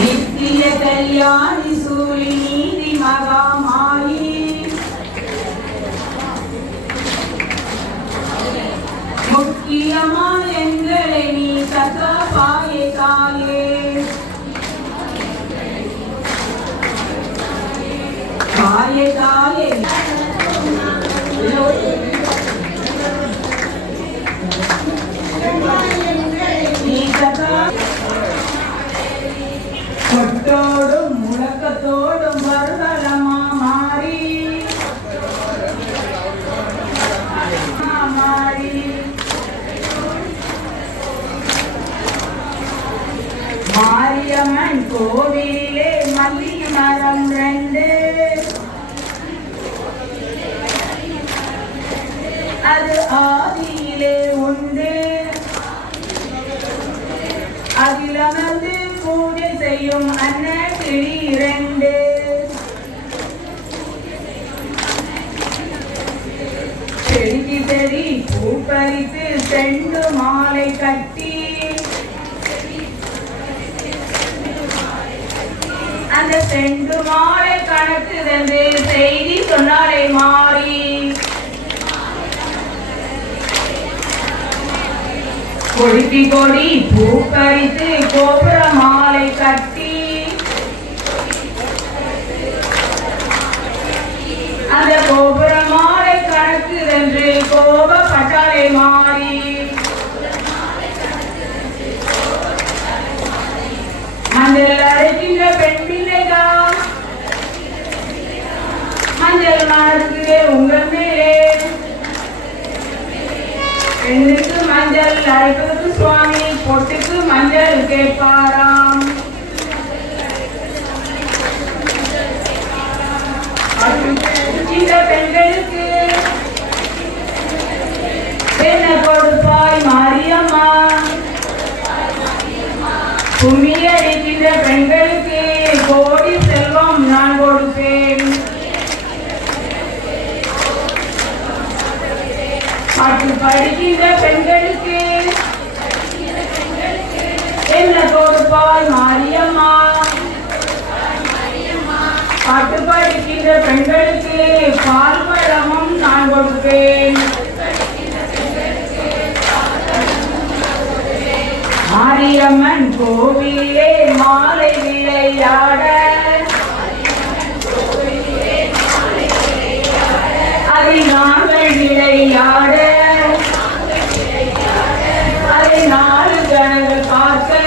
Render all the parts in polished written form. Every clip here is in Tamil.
நித்திய கல்யாணி சூழி நீதி மகாமாயி முக்கியமான எங்களை நீ சதா பாயே தாயே பாயே தாயே நீ சதா கொட்டோடும் முழக்கத்தோடும் வருதலமா மாறி மாரியம்மன் கோவிலே மல்லிகை மரம் 2 அது ஆதியிலே உண்டு அதில் அமர்ந்து பூஜை செய்யும் அன்னக்கிளி 2 செடிக்கு செடி பூ பறித்து செண்டு மாலை கட்டி அந்த செண்டு மாலை கணக்குதென்று செய்தி சொன்னாலே மாறி கொடிக்கு கொடி பூ பறித்து கோபுர மாலை கட்டி அந்த கோபுர மாலை கணக்குதென்று கோபப்பட்டாலே மாறி மஞ்சள் அரைக்கின்ற பெண் பிள்ளைகள் மஞ்சள் மனசுக்கு உங்கள் மேலே பெண்ணுக்கு மஞ்சள் அரைப்பதற்கு சுவாமி பொட்டுக்கு மஞ்சள் கேட்பாராம் இந்த பெண்களுக்கு என்ன கொடுப்பாய் மாரியம்மா கும்மி அடிக்கின்ற பெண்களுக்கு கோடி செல்வம் நான் கொடுப்பேன் பாட்டு படிக்கின்ற பெண்களுக்கு என்ன கொடுப்பாய் மாரியம்மா பாட்டு படிக்கின்ற பெண்களுக்கு பால் பழமும் நான் கொடுப்பேன் மாரியம்மன் கோவிலே மாலை விளையாட அதை நாங்கள் விளையாட அதை 4 ஜனங்கள் பார்க்க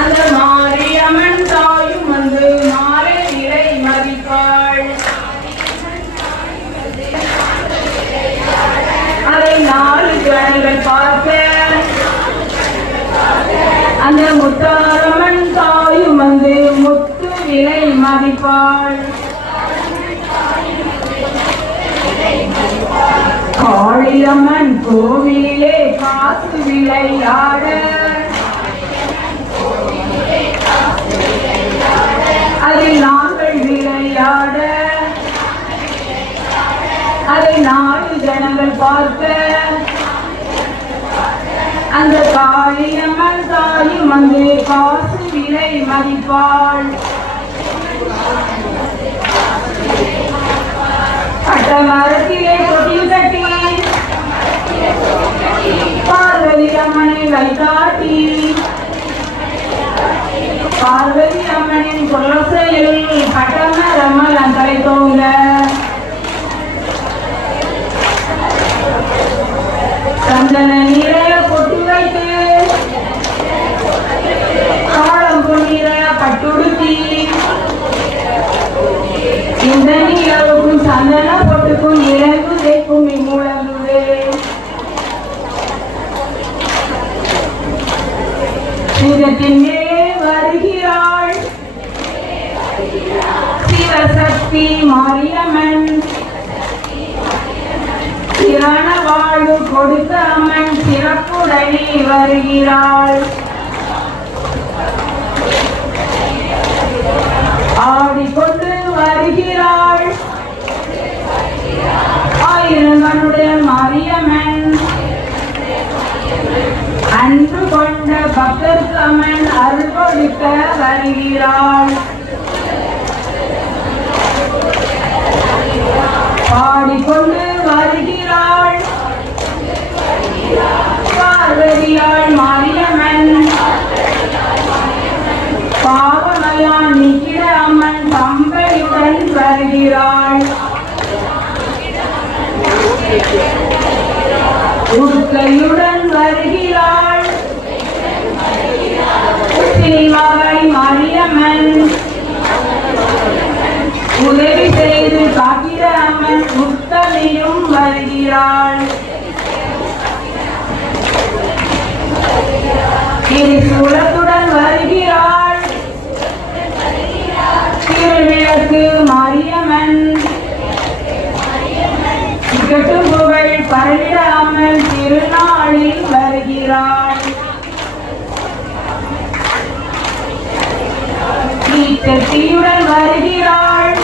அந்த மாரியம்மன் தாயும் வந்து மாலை விலை மதிப்பாள் அதை 4 ஜனங்கள் பார்க்க அந்த முத்தாரம்மன் தாயும் வந்து முத்து விலை மதிப்பாள் காளியம்மன் கோவிலே காசு விளையாட அதில் நாங்கள் விளையாட அதை 4 ஜனங்கள் பார்க்க அந்த காளியம்மன் தாயும் வந்து காசு விலை மதிப்பாள் பட்ட மரத்திலே தொட்டில் கட்டி பார்வதி அம்மனை வைகாட்டி பார்வதி அம்மனின் கொலசையில் பட்டமரமல் அந்தரை தோங்க சந்தன நீரைய பொட்டு வைத்து காலம் பொன்னீர பட்டுடுத்தி இந்த நீரவுக்கும் சந்தன பொட்டுக்கும் இறங்கு தேக்கும் இம்முழங்குவே சிங்கத்தின் மேலே வருகிறாள் சிவசக்தி மாரியம்மன் சிறன வாழ்வு கொடுத்த அம்மன் சிறப்புடனே வருகிறாள் ஆடிக்கொண்டு வருகிறாள் ஆயிரங்களுடைய மாரியம்மன் அன்பு கொண்ட பக்தருக்கு அம்மன் பால் கொடுக்க வருகிறாள். பாடிக்கொண்டு வருகிறாள் பார்வதியாள் மாரியம்மன். பாவமெல்லாம் நிக்கிற அம்மன் பம்பையுடன் வருகிறாள். உடுக்கையுடன் வருகிறாள் மகள் மாரியம்மன். உதவி செய்து காக்கிற அம்மன் உத்தமையும் வருகிறாள். திருசூலத்துடன் வருகிறாள் திருவிளக்கு மாரியம்மன். கெட்டும் புகழ் பரவிட அம்மன் திருநாளில் வருகிறாள். தீயுடன் வருகிறாள்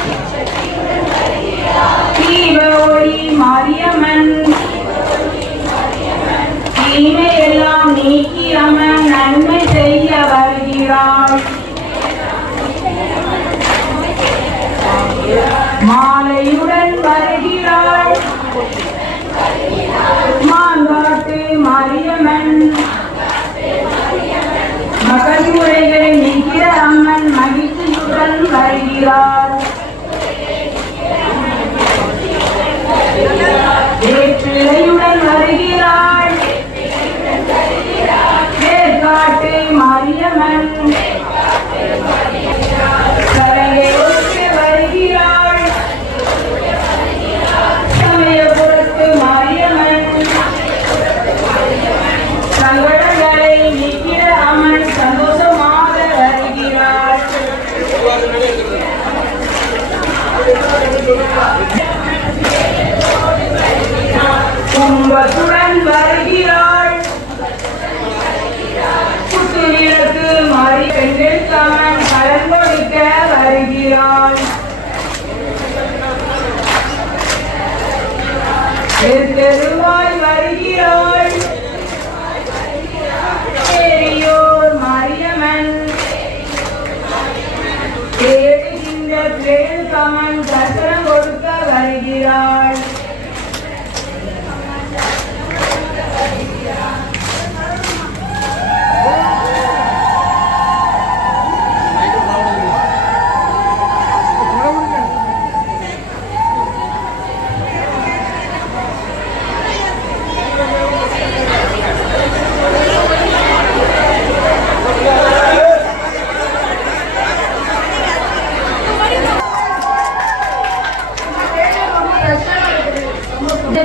தீப ஒளி மாரியம்மன். தீமையெல்லாம் நீக்கி அம்மன் நன்மை செய்ய வருகிறாள். மாலையுடன் வருகிறாள் மாங்காட்டு மாரியம்மன். மகள் முறைகளை நீக்கிற அம்மன் மகிழ்ச்சியுடன் வருகிறார். பிள்ளையுடன் வருகிறாள் வேர்காட்டு மாரியம்மன். சரகையோடு வருகிறாள் சமயபுரத்து மாரியம்மன். சங்கடங்களை நீக்கிற அம்மன் சந்தோஷமாக வருகிறாள். கும்பத்துடன் வருகிறாள் குத்துவிளக்கு மாறி பெண்கள் அம்மன் கலன் கொடுக்க வருகிறாள். தெருவாய் வருகிறாள் பெரியோர் மாரியம்மன். தேடுகின்ற பெண் அம்மன் தரிசனம் கொடுக்க வருகிறாள்.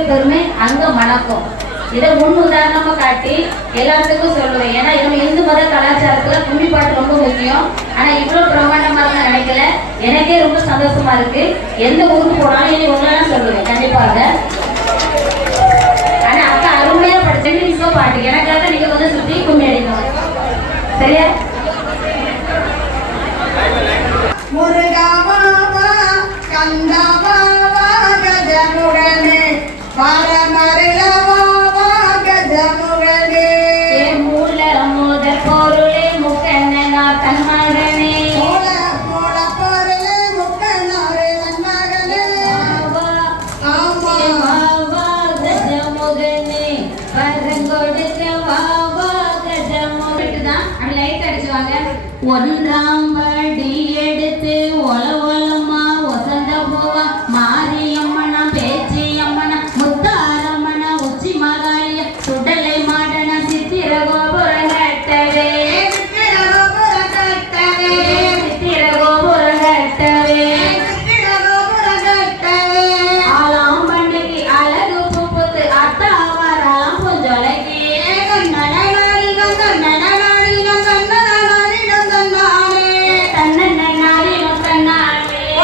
பெருமை அங்க மணக்கும். இதை முன் உதாரணமா காட்டி எல்லாத்துக்கும் சொல்லுவேன். ஏன்னா நம்ம இந்து மத கலாச்சாரத்துல கும்மி பாட்டு ரொம்ப முக்கியம். ஆனா இவ்வளவு பிரம்மாண்டமா இருந்தா நினைக்கல. எனக்கே ரொம்ப சந்தோஷமா இருக்கு. எந்த ஊருக்கு போனாலும் இனி ஒன்னெல்லாம் சொல்லுவேன் கண்டிப்பாக. ஆனா அக்கா அருமையா படிச்ச பாட்டு எனக்காக நீங்க கொஞ்சம் சுத்தி கும்மி அடிக்கணும். சரியா? முருகாவா கந்தாவா கஜமுகனே பரமரிலவா கஜமுகனே மூல முத பொருளே முக்கண்ணனா தன்மகனே. மூல மூல பொருளே முக்கண்ணாரே தன்மகனே. ஆமா வாவா கஜமுகனே பரங்கொடுக்க வாவா கஜமுகனே தான். அப்படி லைட் அடிச்சுவாங்க. ஒன்றாம் படி எடுத்து ஒல ஒலமா ஒசந்த போவா மாரியம்மனா பேச்சியம்மனா முத்தாரம்மனா உச்சி மகாளிய சுடலை மாடன சித்திர கோபுர கட்டவே சித்திர கோபுர கட்டவே சித்திர கோபுர கட்டவே சித்திர கோபுர கட்டவே ஆலாம் பண்ணைக்கு அழகு பூப்புத்து அத்தா வரலாம் பூஞ்சொலைக்கு கண்ணனாரி கண்ணனாரி கண்ணனாரி கண்ணனாரி தன்னன்னாரி நொக்கன்னாரே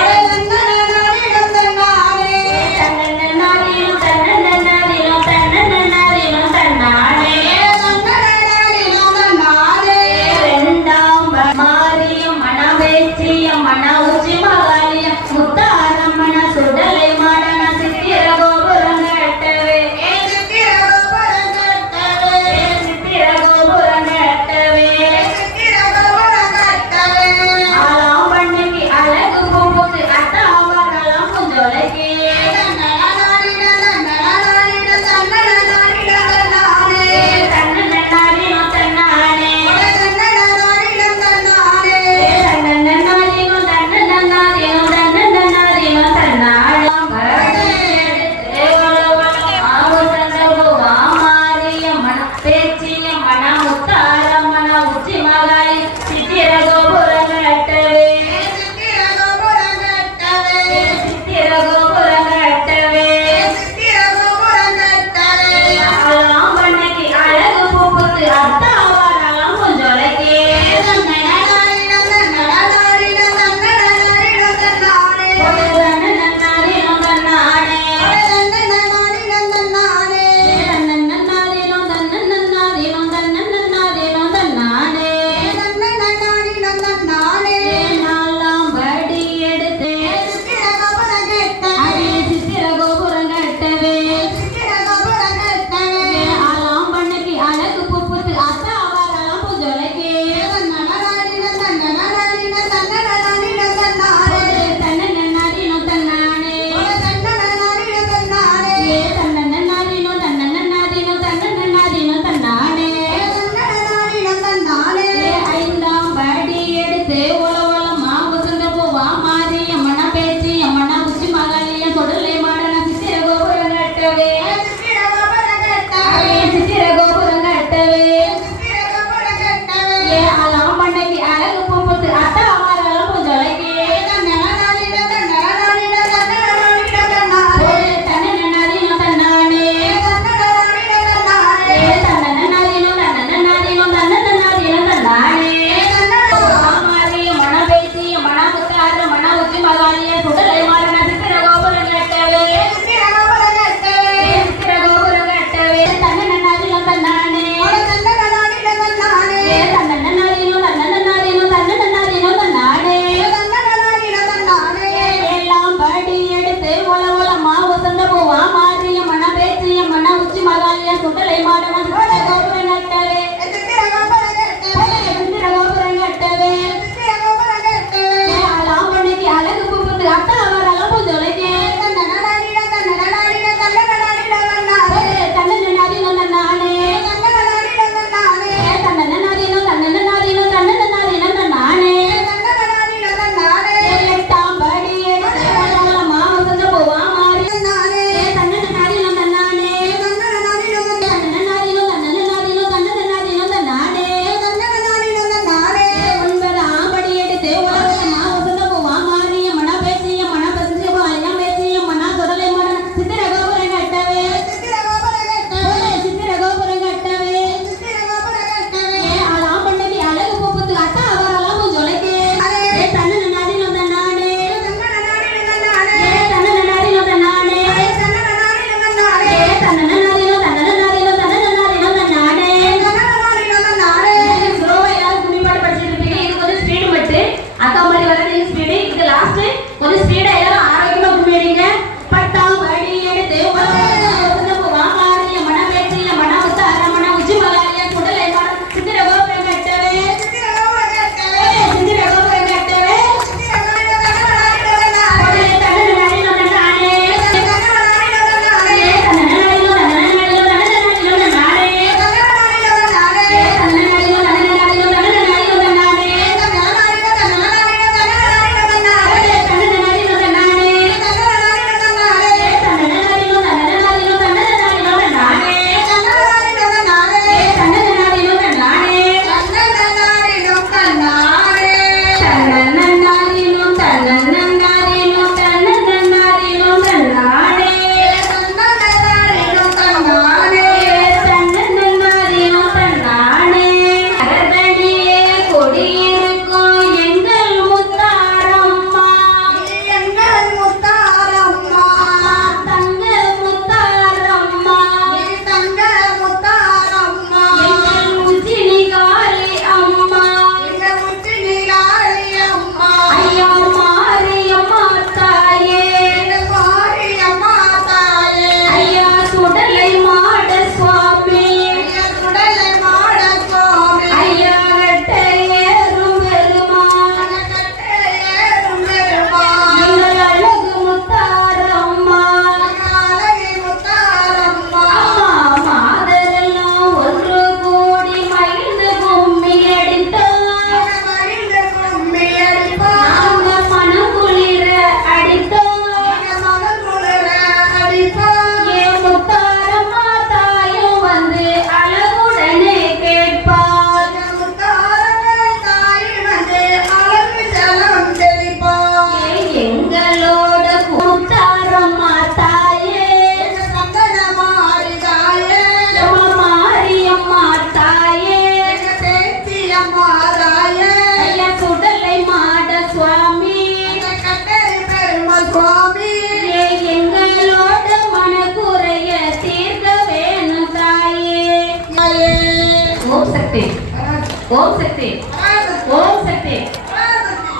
ஓம் சக்தி, பராசக்தி, ஓம் சக்தி. பராசக்தி.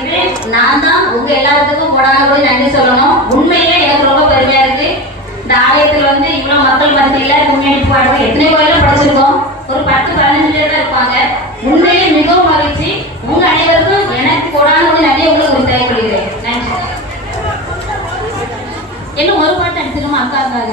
இது நான் தான் உங்க எல்லாத்துக்கும் கொடான போய் நன்றி சொல்லணும். உண்மையிலே எனக்கு ரொம்ப பெருமையா இருக்கு. இந்த ஆலயத்துல வந்து இவ்வளவு மக்கள் மத்தியில முன்னெடுப்பு பாடுறது எத்தனை கோயில படிச்சிருக்கோம். ஒரு 10-15 பேர் தான் இருப்பாங்க. உண்மையிலே மிகவும் மகிழ்ச்சி. உங்க அனைவருக்கும் எனக்கு கொடான போய் நன்றி உங்களுக்கு ஒரு தேவைப்படுகிறேன். நன்றி. இன்னும் ஒரு பாட்டு அடிச்சிருமா அக்காக்காக.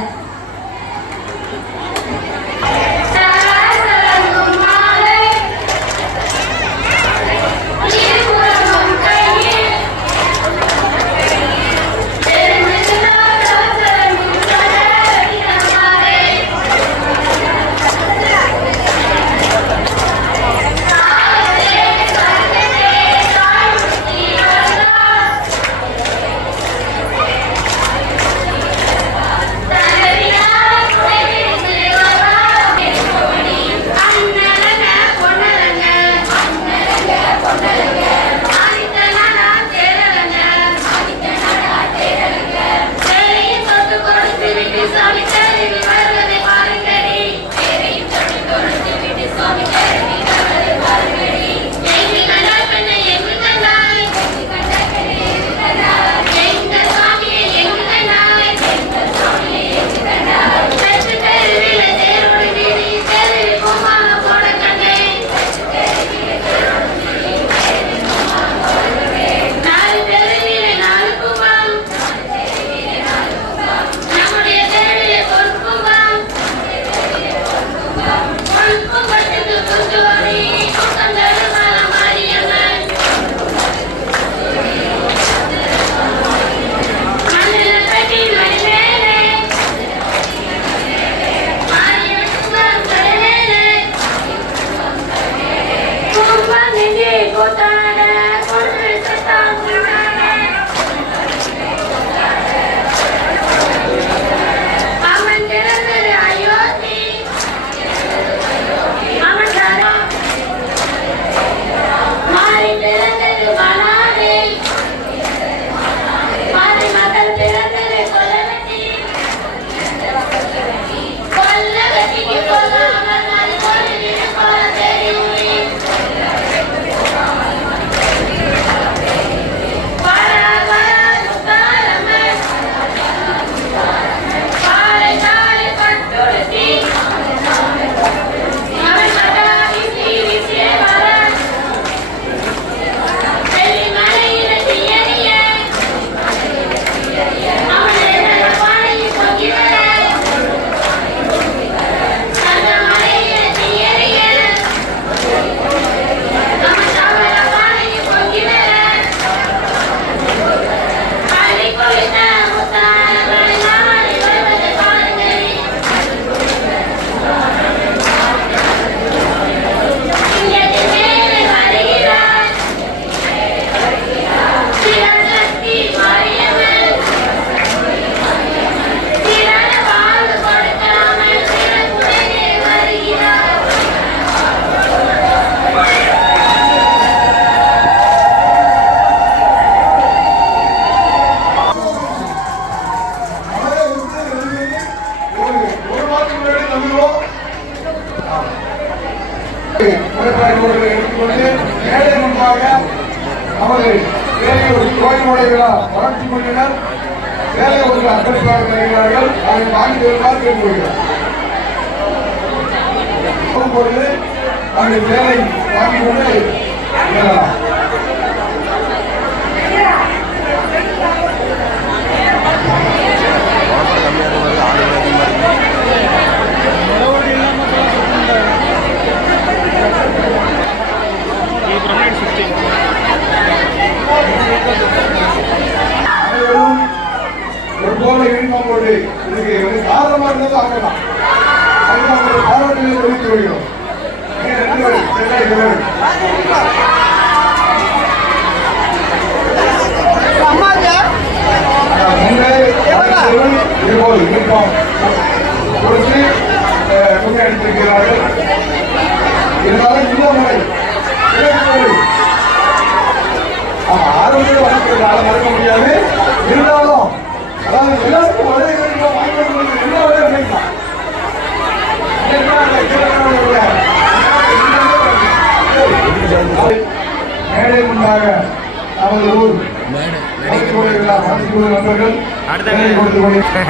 எல்லாருக்கும் முன்பாக நமது ஊர் நண்பர்கள் கொடுத்து